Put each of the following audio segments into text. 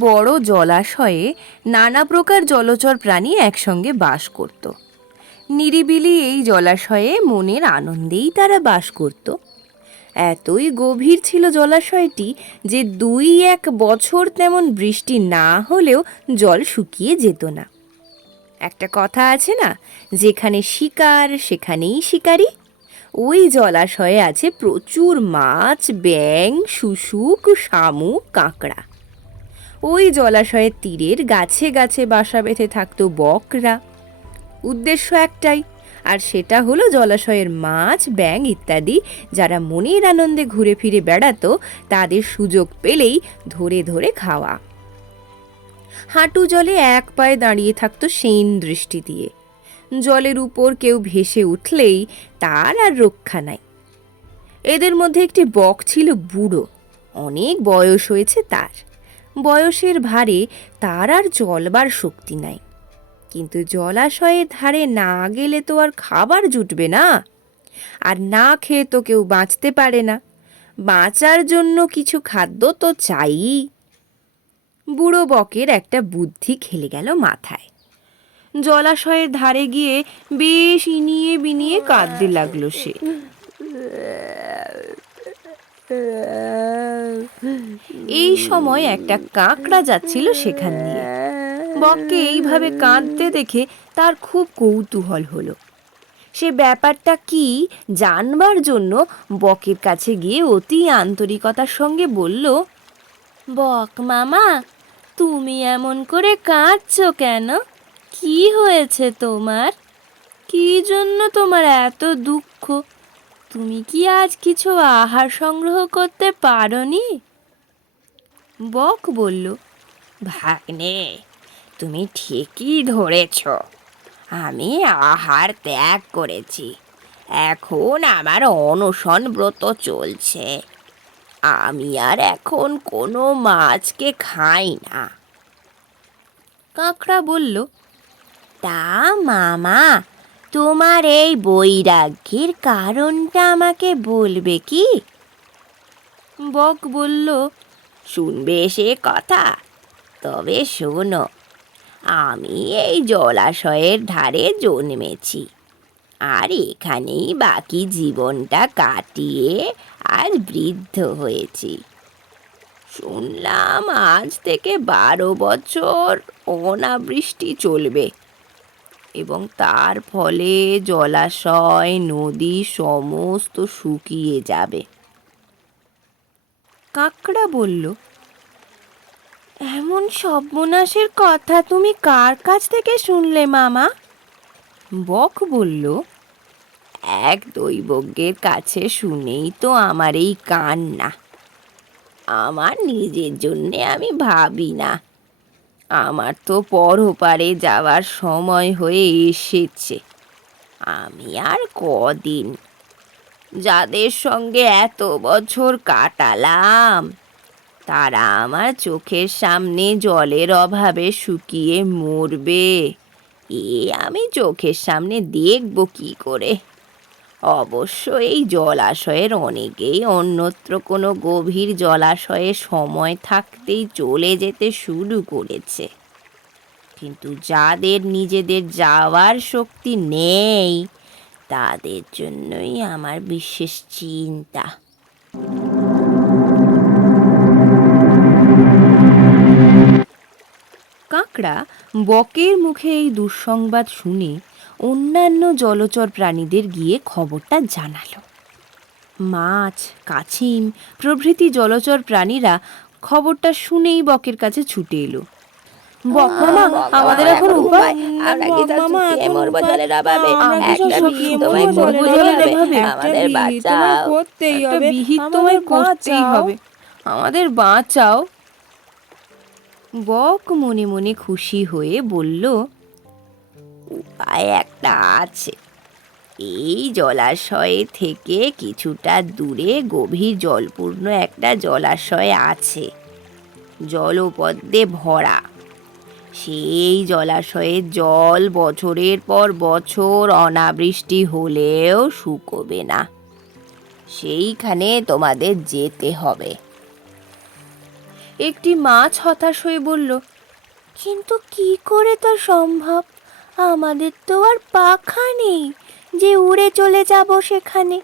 বড় জলাশয়ে নানা প্রকার জলচর প্রাণী একসঙ্গে বাস করত। নিরিবিলি এই জলাশয়ে মনের আনন্দেই তারা বাস করত। এতই গভীর ছিল জলাশয়টি যে দুই এক বছর তেমন বৃষ্টি না হলেও জল শুকিয়ে যেত না। একটা কথা আছে না, যেখানে শিকার সেখানেই শিকারী। ওই জলাশয়ে আছে প্রচুর মাছ ব্যাং শুশুক, শামুক, কাঁকড়া। ওই জলাশয়ের তীরের গাছে গাছে বাসা বেঁধে থাকতো বকরা। উদ্দেশ্য একটাই, আর সেটা হলো জলাশয়ের মাছ ব্যাং ইত্যাদি যারা মনের আনন্দে ঘুরে ফিরে বেড়াতো, তাদের সুযোগ পেলেই ধরে ধরে খাওয়া। হাঁটু জলে এক পায়ে দাঁড়িয়ে থাকতো সেন দৃষ্টি দিয়ে। জলের উপর কেউ ভেসে উঠলেই তার আর রক্ষা নাই। এদের মধ্যে একটি বক ছিল বুড়ো, অনেক বয়স হয়েছে তার। বয়সের ভারে তার আর চলবার শক্তি নাই। কিন্তু জলাশয়ের ধারে না গেলে তো আর খাবার জুটবে না। আর না খেয়ে তো কেউ বাঁচতে পারে না। বাঁচার জন্য কিছু খাদ্য তো চাই। বুড়ো বকের একটা বুদ্ধি খেলে গেল মাথায়। জলাশয়ের ধারে গিয়ে বেশ ইনিয়ে বিনিয়ে কাঁদতে লাগল সে। এই সময় একটা কাঁকড়া যাচ্ছিল সেখান দিয়ে। বককে এইভাবে কাঁদতে দেখে তার খুব কৌতূহল হলো। সে ব্যাপারটা কি জানবার জন্য বকের কাছে গিয়ে অতি আন্তরিকতার সঙ্গে বলল, বক মামা, তুমি এমন করে কাঁদছো কেন? কি হয়েছে তোমার? কি জন্য তোমার এত দুঃখ? তুমি কি আজ কিছু আহার সংগ্রহ করতে পারোনি? বক বলল ভাগ্নে তুমি ঠিকই ধরেছ। আমি আহার ত্যাগ করেছি। এখন আমার অনশন ব্রত চলছে। আমি আর এখন কোনো মাছকে খাই না। কাঁকড়া বলল তা মামা তোমার এই বৈরাগ্যের কারণটা আমাকে বলবে কি? বক বলল শুনবে সে কথা? তবে শোনো, আমি এই জলাশয়ের ধারে জন্মেছি, আর এখানেই বাকি জীবনটা কাটিয়ে আর বৃদ্ধ হয়েছি। শুনলাম আজ থেকে বারো বছর অনাবৃষ্টি চলবে, এবং তার ফলে জলাশয়, নদী সমস্ত শুকিয়ে যাবে। কাকড়া বলল, এমন সর্বনাশের কথা তুমি কার কাছ থেকে শুনলে, মামা? বক বলল, এক দৈবজ্ঞের কাছে শুনেই তো আমার এই কান্না। আমার নিজের জন্যে আমি ভাবি না। আমার তো পরপারে যাওয়ার সময় হয়ে এসেছে। আমি আর কদিন যাদের সঙ্গে এত বছর কাটালাম, তারা আমার চোখের সামনে জলের অভাবে শুকিয়ে মরবে। এ আমি চোখের সামনে দেখব কি করে। অবশ্য এই জলাশয়ের অনেকেই অন্যত্র কোনো গভীর জলাশয়ে সময় থাকতেই চলে যেতে শুরু করেছে। কিন্তু যাদের নিজেদের যাওয়ার শক্তি নেই তাদের জন্যই আমার বিশেষ চিন্তা। কাঁকড়া বকের মুখে এই দুঃসংবাদ শুনে অন্যান্য জলচর প্রাণীদের গিয়ে খবরটা জানালো। মাছ, কাছিম প্রভৃতি জলচর প্রাণীরা খবরটা শুনেই বকের কাছে ছুটে এলো। আমাদের এখন উপায় আমরা কি বক তার মামা, শুকিয়ে এখন মরবো জলের অভাবে? একটা বিহিত তোমায় করব জলের অভাবে? আমাদের বাঁচাও। করতেই একটা হবে বিহিত তোমায় করতেই হবে। আমাদের বাঁচাও। বক মনে মনে খুশি হয়ে বলল উপায় একটা আছে। এই জলাশয়ে থেকে কিছুটা দূরে গভীর জলপূর্ণ একটা জলাশয় আছে। জলপদ্মে ভরা। সেই জলাশয়ের জল বছরের পর বছর অনাবৃষ্টি হলেও শুকোবে না। সেইখানে তোমাদের যেতে হবে। একটি মাছ হতাশ হয়ে বলল, কিন্তু কি করে তা সম্ভব? আমাদের তো আর পাখা নেই যে উড়ে চলে যাব সেখানে।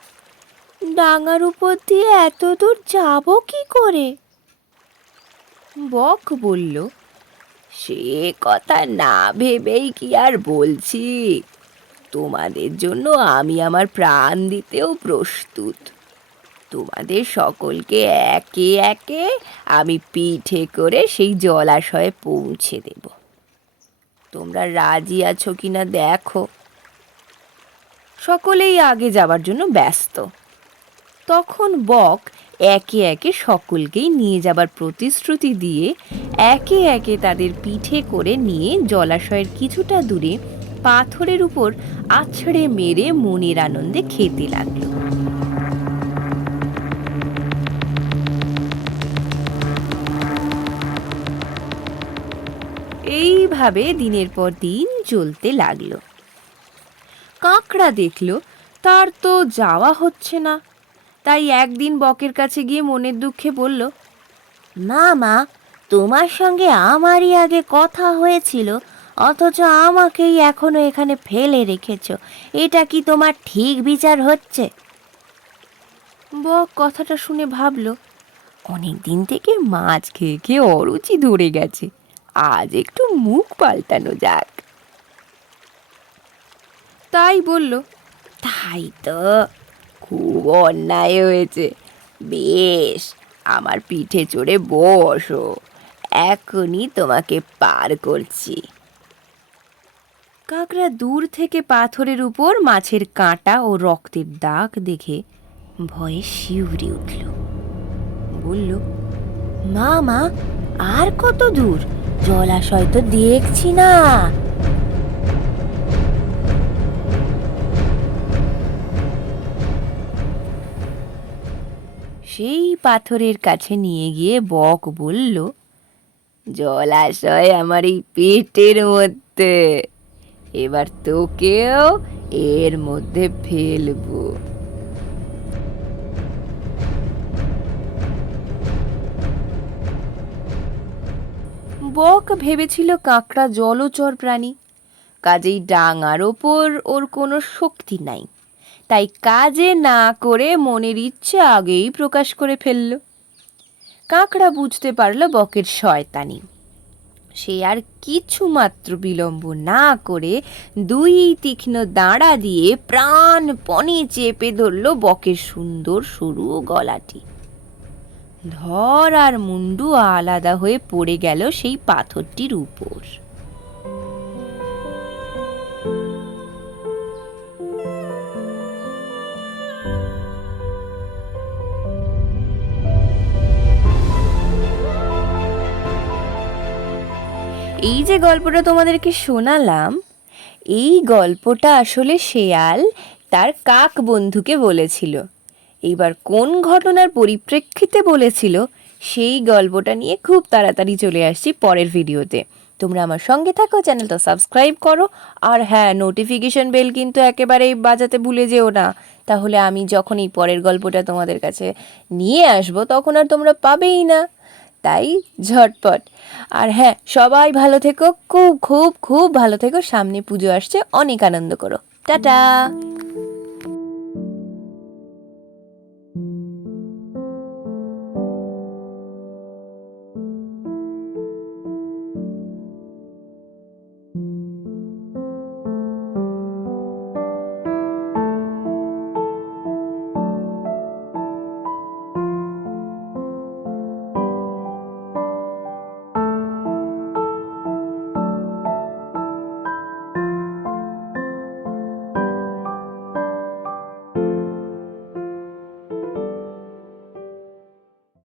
ডাঙার উপর দিয়ে এত দূর যাব কি করে? বক বলল সে কথা না ভেবেই কি আর বলছি? তোমাদের জন্য আমি আমার প্রাণ দিতেও প্রস্তুত। তোমাদের সকলকে একে একে আমি পিঠে করে সেই জলাশয়ে পৌঁছে দেব। তোমরা রাজি আছো কিনা দেখো। সকলেই আগে যাবার জন্য ব্যস্ত। তখন বক একে একে সকলকেই নিয়ে যাবার প্রতিশ্রুতি দিয়ে একে একে তাদের পিঠে করে নিয়ে জলাশয়ের কিছুটা দূরে পাথরের উপর আছড়ে মেরে মনের আনন্দে খেতে লাগল। এইভাবে দিনের পর দিন চলতে লাগল। কাঁকড়া দেখল, তার তো যাওয়া হচ্ছে না। তাই একদিন বকের কাছে গিয়ে মনের দুঃখে বলল, না মা, তোমার সঙ্গে আমারই আগে কথা হয়েছিল, অথচ আমাকেই এখনও এখানে ফেলে রেখেছ। এটা কি তোমার ঠিক বিচার হচ্ছে? বক কথাটা শুনে ভাবলো অনেক দিন থেকে মাছ খেয়ে খেয়ে অরুচি ধরে গেছে, আজ একটু মুখ পাল্টানো যাক। তাই বলল, তাই তো খুব অন্যায় হয়েছে। বেশ, আমার পিঠে চড়ে বসো। এখনই তোমাকে পার করছি। কাকড়া দূর থেকে পাথরের উপর মাছের কাঁটা ও রক্তের দাগ দেখে ভয়ে শিউরে উঠল। বলল, মা মা, আর কত দূর? জলাশয় তো দেখছি না। সেই পাথরের কাছে নিয়ে গিয়ে বক বলল, জলাশয় আমার এই পেটের মধ্যে, এবার তোকেও এর মধ্যে ফেলব। বক ভেবেছিল কাঁকড়া জলচর প্রাণী, কাজেই ডাঙার ওপর ওর কোনো শক্তি নাই। তাই কাজে না করে মনের ইচ্ছে আগেই প্রকাশ করে ফেলল। কাঁকড়া বুঝতে পারল বকের শয়তানি। সে আর কিছুমাত্র বিলম্ব না করে দুই তীক্ষ্ণ দাঁড়া দিয়ে প্রাণপণে চেপে ধরল বকের সুন্দর সরু গলাটি। ধর আর মুন্ডু আলাদা হয়ে পড়ে গেল সেই পাথরটির উপর। এই যে গল্পটা তোমাদেরকে শোনালাম, এই গল্পটা আসলে শেয়াল তার কাক বন্ধুকে বলেছিল। এইবার কোন ঘটনার পরিপ্রেক্ষিতে বলেছিল, সেই গল্পটা নিয়ে খুব তাড়াতাড়ি চলে আসছি পরের ভিডিওতে। তোমরা আমার সঙ্গে থাকো, চ্যানেলটা সাবস্ক্রাইব করো, আর হ্যাঁ নোটিফিকেশন বেল কিন্তু একেবারেই বাজাতে ভুলে যেও না। তাহলে আমি যখন এই পরের গল্পটা তোমাদের কাছে নিয়ে আসব, তখন আর তোমরা পাবেই না। তাই ঝটপট। আর হ্যাঁ সবাই ভালো থেকো, খুব খুব খুব ভালো থেকো। সামনে পুজো আসছে, অনেক আনন্দ করো। টাটা!